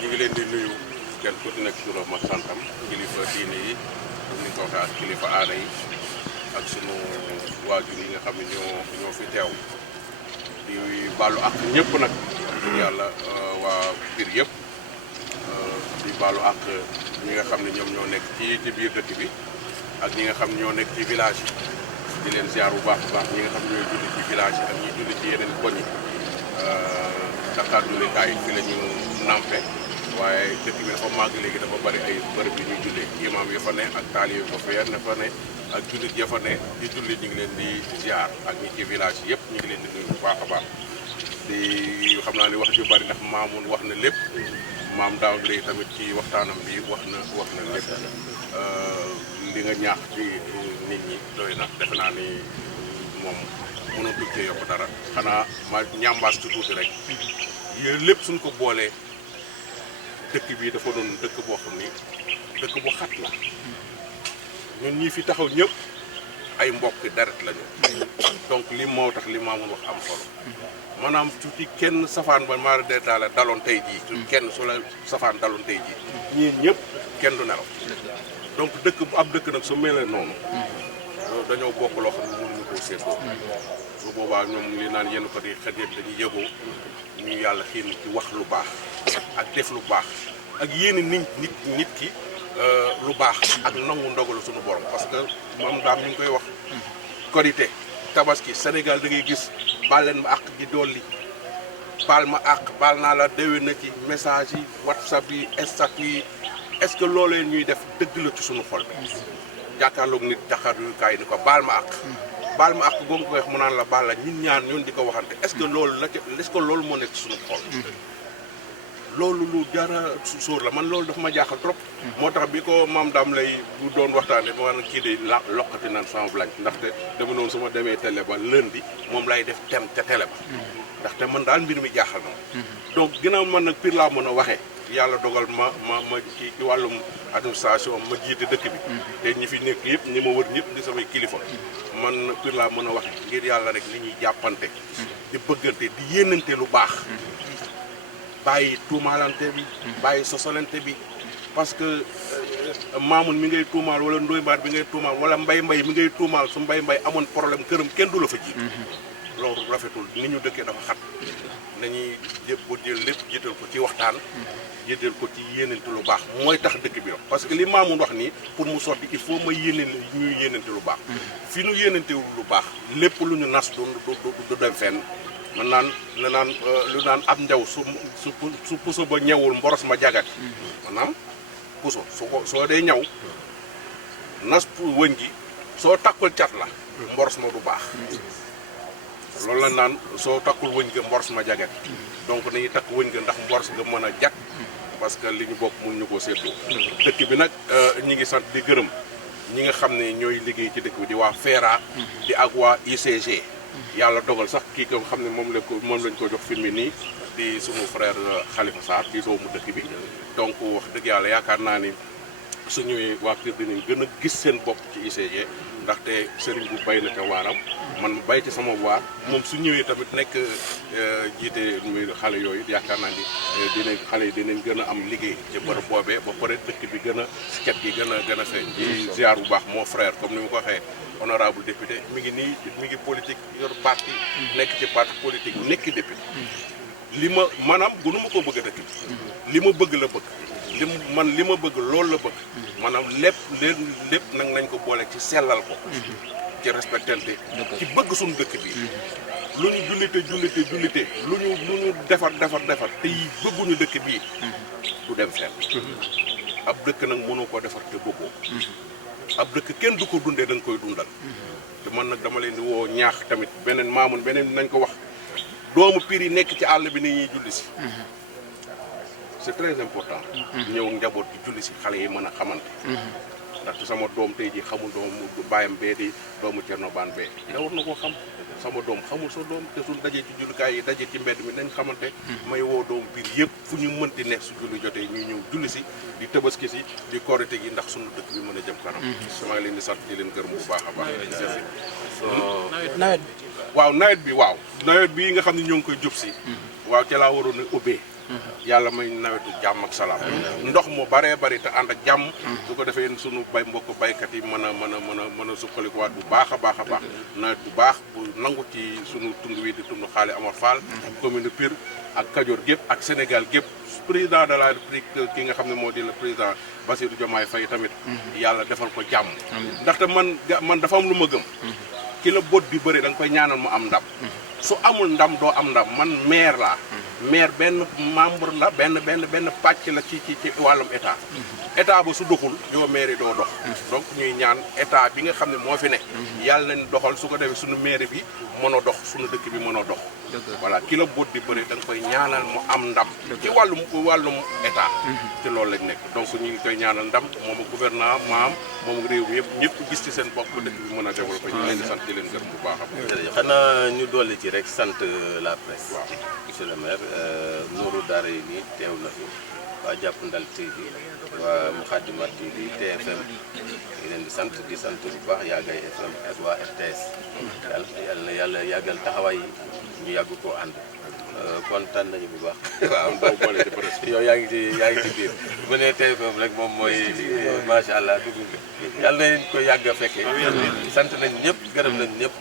ñu ngi leen di nuyu kenn ku ci nekk turam ak santam kilifa diine yi comme ni nga ko waxee ak kilifa aada yi ak sunu waajur yi nga xam ne ñoo fi teew di baalu ak ñëpp nag yàlla waa biir yëpp di baalu ak ñi nga xam ne ñoom ñoo nekk ci biir dëkk bi ak ñi nga xam ne ñoo nekk ci village yi di leen ziar bu baax a baax ñi nga xam ne ñooy julli ci village yi ak ñi julli ci yeneen koñ yi Dakar jullikaay fi la ñu nampé waaye dëkk bi dafa màgg léegi dafa bari ay bërëb yi ñuy jullee imam ya fa ne ak taalibe ko fa ne fa ne ak jullit ya fa ne di julli ñu ngi leen di ziar ak ñi ci village yëpp ñu ngi leen di nuyu bu baax a baax di xam naa ni wax ju bari ndax maamun wax na lépp maam daaw léegi tamit ci waxtaanam bi wax na lépp li nga ñaax ci nit ñi doy na defe naa ni moom mënoo duggee yokk dara xanaa ma ñambaas ci tuuti rek yooyu lépp suñ ko boolee dëkk bii dafa doon dëkk boo xam ni dëkk bu xat la ñun ñi fi taxaw ñëpp ay mbokk deret lañu donc li moo tax li maamun wax am solo maanaam tuuti kenn safaan ba maa de daala daloon tey jii tuuti kenn su la safaan daloon tey jii ñii ñëpp kenn du nelaw donc dëkk bu ab dëkk nag su melee noonu dañoo bokk loo xam ne mënuñu koo seetoo su boobaa ñoom li naan yenn ko di xet yëpp dañuy yëgoo ñu yàlla xiin ci wax lu baax ak def lu baax ak yéene nit ki lu baax ak nangu ndogalu suñu borom parce que moom daam ñu ngi koy wax korité tabaski Sénégal da ngay gis baal leen ma àq di dolli baal ma àq baal naa la déwén na ci message yi WhatsApp yi statut yi est-ce que loolee ñuy def dëgg la ci suñu xol bi jàkkaarloog nit jaxarukaay ni ko baal ma àq boo ko wax mu naan la baal la ñun ñaan ñun di ko waxante est-ce que loolu moo nekk suñu xol loolu lu jara sóor la man loolu dafa ma jaaxal trop moo tax bi ko maam daam lay bu doon waxtaane ma kii de loqati naan sama blanche ndaxte dama noonu su ma demee télé ba lundi moom lay def thème ca télé ba ndaxte man daal mbir mi jaaxal na donc ginnaaw man nag pire laa mën a waxee yàlla dogal ma ci wàllum administration ma jiite dëkk bi te ñi fi nekk yëpp ñi ma wër ñëpp di samay kilifa man pire laa mën a waxe ngir yàlla rek li ñuy jàppante di bëggante di yéenante lu baax bàyyi tuumaalante bi bàyyi sosolante bi parce que maamun mi ngay tuumaal wala ndoy mbaat bi ngay tuumaal wala mbay mi ngay tuumaal su mbay amoon problème këram kenn du la fa ji loolu rafetul ni ñu dëkkee dafa xat nañuy jël lépp jiital ko ci waxtaan jiital ko ci yéenante lu baax mooy tax dëkk bi parce que li maamun wax nii pour mu sotti il faut ma ñuy yéenante lu baax fi ñu yéenantewul lu baax lépp lu ñu nas du dem fenn man naan lu naan ab njaw su puso ba ñëwul mboros ma jagat maanaam puso soo dee ñaw nas wëñ gi soo takkul cat la mboros ma du baax loolu la naan soo takkul wëñ ga mboros ma jagat donc nañuy takk wëñ ga ndax mboros nga mën a jag parce que li ñu bokk mënuñu koo seetlu dëkk bi nag ñi ngi sant di gërëm ñi nga xam ne ñooy liggéey ci dëkk bi di waa FERA di ak waa ICG yàlla dogal sax kii ko xam ne moom lañ ko jox film bi nii di sunu frère Khalifa Sarr di doomu dëkk bi donc wax dëgg yàlla yaakaar naa ni suñuy waa Pire dinañ gën a gis seen bopp ci ICG ndaxte sëriñ bu bay na ca waaram man bay ci sama waar moom su ñëwee tamit nekk jiite muy xale yooyu yaakaar naa ni xale yi dinañ gën a am liggéey ci bërëb boobee ba pare dëkk bi gën a cet gi gën a feeñ di ziar bu baax moo frère comme ni ma ko waxee honorable député mi ngi politique yor parti nekk ci parti politique nekk député li ma maanaam gënu ma ko bëgg a dëkk li ma bëgg la bëgg li ma bëgg loolu la bëgg maanaam lépp nag nañ ko boole ci sellal ko ci respectante ci bëgg suñu dëkk bi lu ñu jullite lu ñu defar te yi bëgguñu dëkk bii du dem fenn ab dëkk nag mënoo ko defar te bëggoo ab dëkk kenn du ko dundee da nga koy dundal te man nag dama leen di woo ñaax tamit beneen nañ ko wax doomu Pire yi nekk ci àll bi ni ñuy julli si c'est très important ñëw njaboot gi julli si xale yi mën a xamante ndaxte sama doom tey ji xamul doomu bàyyam bee di doomu Cerno Baan bee da war na koo xam sama doom xamul sa doom te suñ dajee ci jullikaay yi dajee ci mbedd mi nañ xamante may woo doomu Pire yëpp fu ñu mënti nekk su julli jotee ñuy ñëw julli si di tëbaski si di korite gi ndax suñu dëkk bi mën a jëm kanam maa ngi leen di sant di leen gërëm bu baax a baax nawet bi waaw nawet bi nga xam ne ñoo ngi koy jub si waaw ca laa waroon a ubbee yàlla may nawetu jàmm ak salaam ndox mu baree bari te ànd ak jàmm su ko defee sunu mbokk baykat yi mën a suqalikuwaat bu baax a baax nawet bu baax bu nangu ci sunu tund wi di tund Xaali Amar Fall commune Pire ak Kajoor gépp ak Sénégal gépp président de la République ki nga xam ne moo di le président Bassirou Diomaye Faye tamit yàlla defal ko jàmm ndaxte man dafa am lu ma gëm ki la bot bi bëri da nga koy ñaanal mu am ndam su amul ndam doo am ndam man maire laa maire benn membre la benn pàcc la ci wàllum état ba su doxul yow maire yi doo dox donc ñuy ñaan état bi nga xam ne moo fi ne yàlla nañ doxal su ko defee suñu maire bi mën a dox suñu dëkk bi mën a dox voilà ki la bot di bëri da nga koy ñaanal mu am ndam ci wàllum état ci loolu lañ nekk donc ñu ngi koy ñaanal ndam moom gouvernement maam moom réew mi yëpp ñëpp gis ci seen bopp dëkk bi mën a développé ñu leen di sant di leen gërëm bu baax a xanaa ñu dolli ci rek sant la presse waaw monsieur le maire Nourou Daara yi nii teew na fi waa Jàppandal TV waa Moukhaddamatoul TV TFM ngi leen di sant bu baax Yaagay FM ak waa RTS yàlla yàggal taxawaay yi ñu yàgg koo ànd kontaan nañu bu baax waaw yow yaa ngi ci biir bu ne TFM rek moom mooy macha allah dugg yàlla nañ ko yàgg a fekkee sant nañ ñëpp gërëm nañ ñëpp